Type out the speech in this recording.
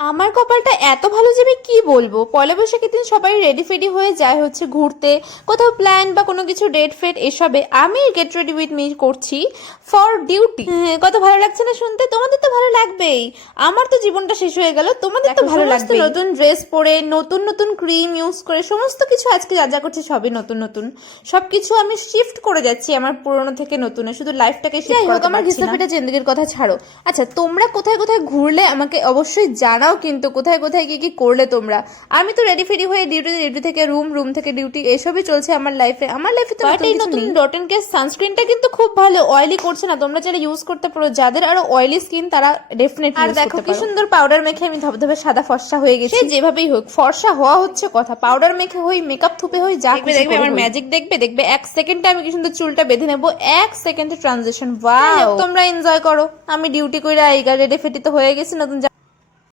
আমার কপালটা এত ভালো যে আমি কি বলবো। পয়লা বৈশাখের দিন সবাই রেডি ফেডি হয়ে যায় হচ্ছে ঘুরতে, কোথাও প্ল্যান বা কোনো কিছু ডেট ফেট এসবে। আমি গেট রেডি উইথ মি করছি ফর ডিউটি। কত ভালো লাগছে না শুনতে? তোমাদের তো ভালো লাগবেই, আমার তো জীবনটা শেষ হয়ে গেল, তোমাদের তো ভালো লাগবে। নতুন ড্রেস পরে, নতুন নতুন ক্রিম ইউজ করে, সমস্ত কিছু আজকে যা যা করছি সবই নতুন নতুন। সবকিছু আমি শিফট করে যাচ্ছি আমার পুরনো থেকে নতুনে, শুধু লাইফটাকে শিফট করতে পারছি না। আমার ঘিসাপিটা জিন্দগির কথা ছাড়ো। আচ্ছা, তোমরা কোথায় কোথায় ঘুরলে আমাকে অবশ্যই জানাও, কিন্তু কোথায় কোথায় কি কি করলে তোমরা। আমি তো রেডি ফেডি হয়ে ডিউটি, ডিউটি থেকে রুম, রুম থেকে ডিউটি, এসবই চলছে আমার লাইফে। আমার লাইফে তো নতুন ডট এন্ড কেস সানস্ক্রিনটা কিন্তু খুব ভালো, অয়েলি করছে না, তোমরা চাইলে ইউজ করতে পারো। যাদের আরো অয়েলি স্কিন তারা ডেফিনেটলি। আর দেখো কি সুন্দর পাউডার মেখে আমি ধবধবে সাদা ফর্সা হয়ে গেছি। যেভাবেই হোক ফর্সা হওয়া হচ্ছে কথা, পাউডার মেখে হই, মেকআপ থুপে হই, যা দেখবে আমার ম্যাজিক দেখবে, দেখবে 1 সেকেন্ডে আমি কি সুন্দর চুলটা বেঁধে নেবো, 1 সেকেন্ডে ট্রানজিশন। ওয়াও, তোমরা এনজয় করো। আমি ডিউটি কইরা আইগা রেডি ফেডি তো হয়ে গেছি, নতুন